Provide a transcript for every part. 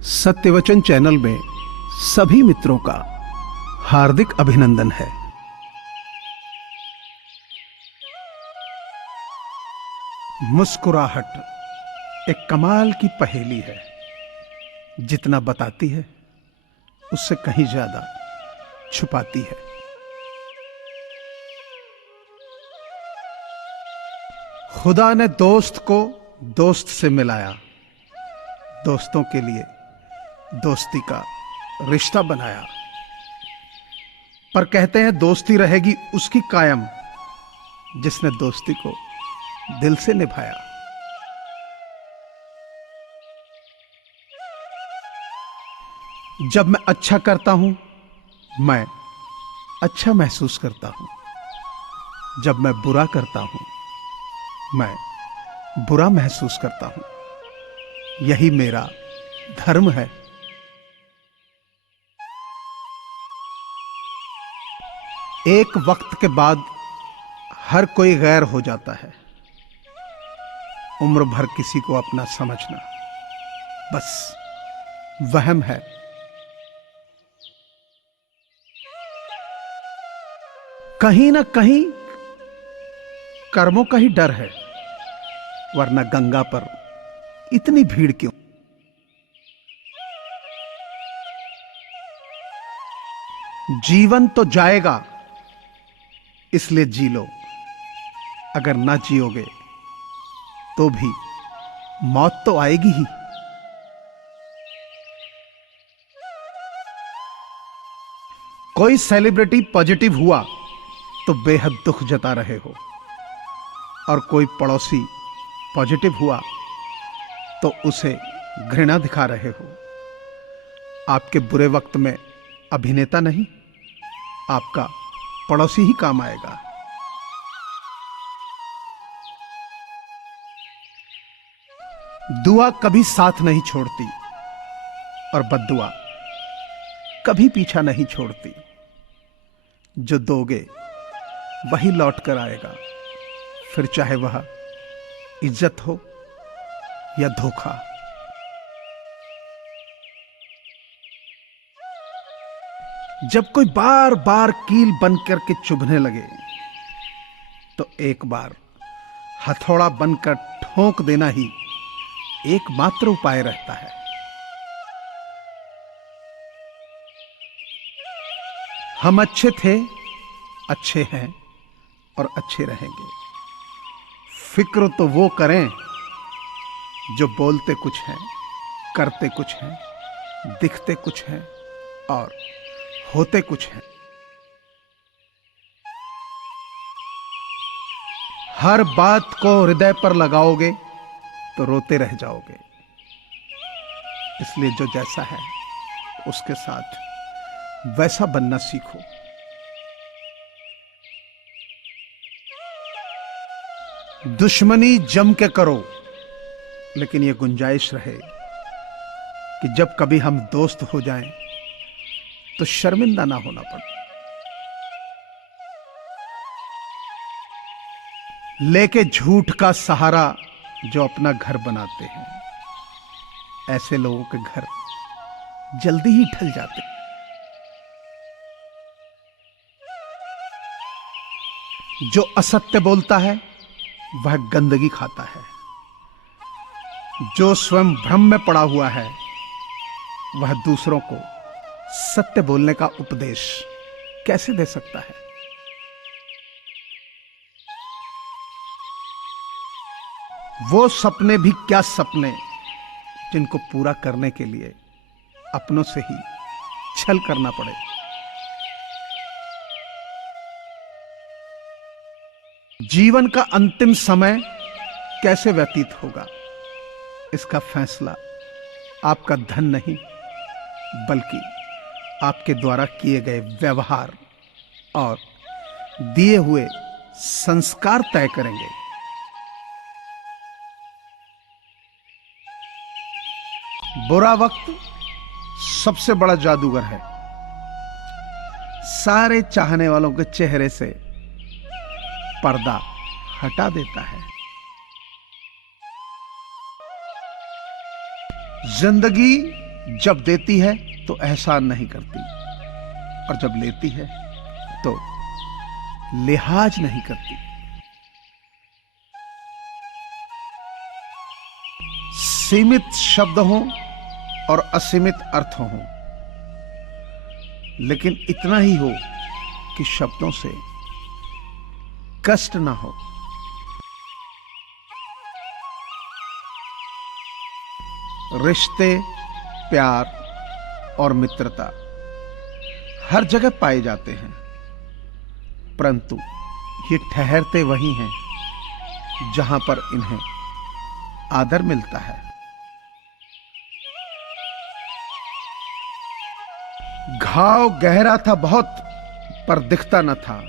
सत्यवचन channel में सभी मित्रों का हार्दिक अभिनंदन है। मुस्कुराहट एक कमाल की पहेली है। जितना बताती है उससे कहीं ज्यादा छुपाती है। खुदा ने दोस्त को दोस्त से मिलाया, दोस्तों के लिए दोस्ती का रिश्ता बनाया। पर कहते हैं दोस्ती रहेगी उसकी कायम जिसने दोस्ती को दिल से निभाया। जब मैं अच्छा करता हूं मैं अच्छा महसूस करता हूं, जब मैं बुरा करता हूं मैं बुरा महसूस करता हूं। यही मेरा धर्म है। एक वक्त के बाद हर कोई गैर हो जाता है। उम्र भर किसी को अपना समझना बस वहम है। कहीं ना कहीं कर्मों का ही डर है, वरना गंगा पर इतनी भीड़ क्यों। जीवन तो जाएगा इसलिए जी लो, अगर ना जियोगे तो भी मौत तो आएगी ही। कोई सेलिब्रिटी पॉजिटिव हुआ तो बेहद दुख जता रहे हो, और कोई पड़ोसी पॉजिटिव हुआ तो उसे घृणा दिखा रहे हो। आपके बुरे वक्त में अभिनेता नहीं, आपका पड़ोसी ही काम आएगा। दुआ कभी साथ नहीं छोड़ती और बद्दुआ कभी पीछा नहीं छोड़ती। जो दोगे वही लौट कर आएगा, फिर चाहे वह इज्जत हो या धोखा। जब कोई बार बार कील बन करके चुभने लगे तो एक बार हथौड़ा बनकर ठोंक देना ही एकमात्र उपाय रहता है। हम अच्छे थे, अच्छे हैं और अच्छे रहेंगे। फिक्र तो वो करें जो बोलते कुछ हैं, करते कुछ हैं, दिखते कुछ हैं और होते कुछ हैं। हर बात को हृदय पर लगाओगे तो रोते रह जाओगे। इसलिए जो जैसा है उसके साथ वैसा बनना सीखो। दुश्मनी जम के करो, लेकिन यह गुंजाइश रहे कि जब कभी हम दोस्त हो जाएं तो शर्मिंदा ना होना पड़े। लेके झूठ का सहारा जो अपना घर बनाते हैं, ऐसे लोगों के घर जल्दी ही ढल जाते। जो असत्य बोलता है वह गंदगी खाता है। जो स्वयं भ्रम में पड़ा हुआ है वह दूसरों को सत्य बोलने का उपदेश कैसे दे सकता है। वो सपने भी क्या सपने जिनको पूरा करने के लिए अपनों से ही छल करना पड़े। जीवन का अंतिम समय कैसे व्यतीत होगा, इसका फैसला आपका धन नहीं बल्कि आपके द्वारा किए गए व्यवहार और दिए हुए संस्कार तय करेंगे। बुरा वक्त सबसे बड़ा जादूगर है। सारे चाहने वालों के चेहरे से पर्दा हटा देता है। जिंदगी जब देती है तो एहसान नहीं करती, और जब लेती है तो लिहाज नहीं करती। सीमित शब्द हों और असीमित अर्थ हों, लेकिन इतना ही हो कि शब्दों से कष्ट ना हो। रिश्ते, प्यार और मित्रता हर जगह पाए जाते हैं, परंतु ये ठहरते वहीं हैं जहां पर इन्हें आदर मिलता है। घाव गहरा था बहुत, पर दिखता न था।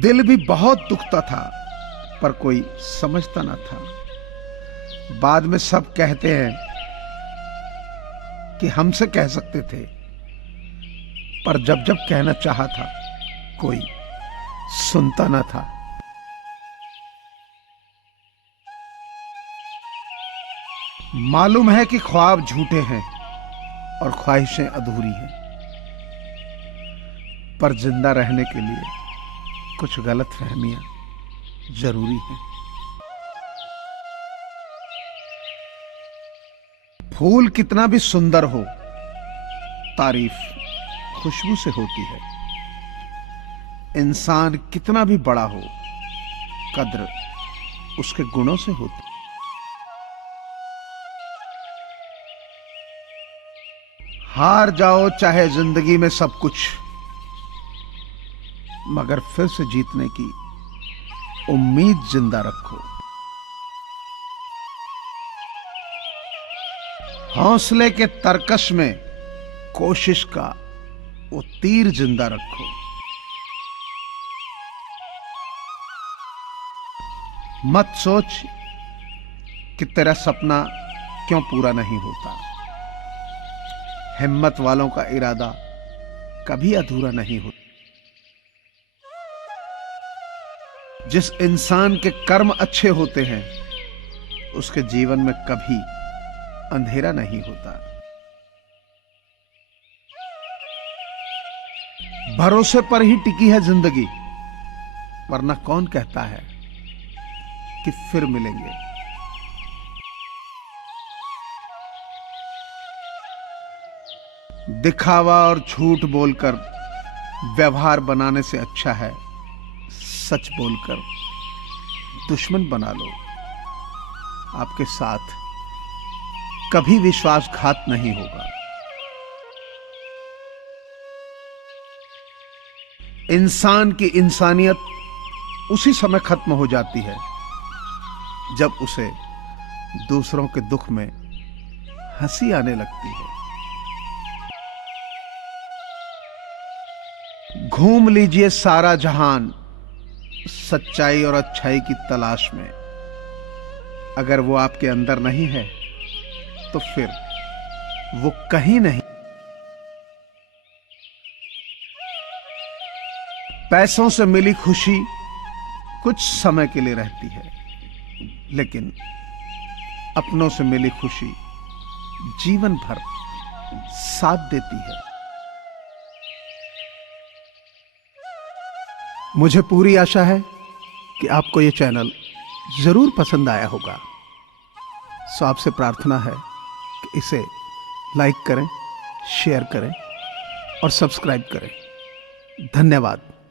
दिल भी बहुत दुखता था, पर कोई समझता न था। बाद में सब कहते हैं कि हमसे कह सकते थे, पर जब जब कहना चाहा था कोई सुनता न था। मालूम है कि ख्वाब झूठे हैं और ख्वाहिशें अधूरी हैं, पर जिंदा रहने के लिए कुछ गलतफहमियां जरूरी हैं। फूल कितना भी सुंदर हो, तारीफ खुशबू से होती है। इंसान कितना भी बड़ा हो, कद्र उसके गुणों से होती है। हार जाओ चाहे जिंदगी में सब कुछ, मगर फिर से जीतने की उम्मीद जिंदा रखो। हौसले के तरकश में कोशिश का वो तीर जिंदा रखो। मत सोच कि तेरा सपना क्यों पूरा नहीं होता। हिम्मत वालों का इरादा कभी अधूरा नहीं होता। जिस इंसान के कर्म अच्छे होते हैं, उसके जीवन में कभी अंधेरा नहीं होता। भरोसे पर ही टिकी है जिंदगी, वरना कौन कहता है कि फिर मिलेंगे। दिखावा और झूठ बोलकर व्यवहार बनाने से अच्छा है सच बोलकर दुश्मन बना लो। आपके साथ कभी विश्वासघात नहीं होगा। इंसान की इंसानियत उसी समय खत्म हो जाती है जब उसे दूसरों के दुख में हंसी आने लगती है। घूम लीजिए सारा जहान सच्चाई और अच्छाई की तलाश में। अगर वो आपके अंदर नहीं है तो फिर वो कहीं नहीं। पैसों से मिली खुशी कुछ समय के लिए रहती है, लेकिन अपनों से मिली खुशी जीवन भर साथ देती है। मुझे पूरी आशा है कि आपको यह चैनल जरूर पसंद आया होगा। सो आपसे प्रार्थना है कि इसे लाइक करें, शेयर करें और सब्सक्राइब करें। धन्यवाद।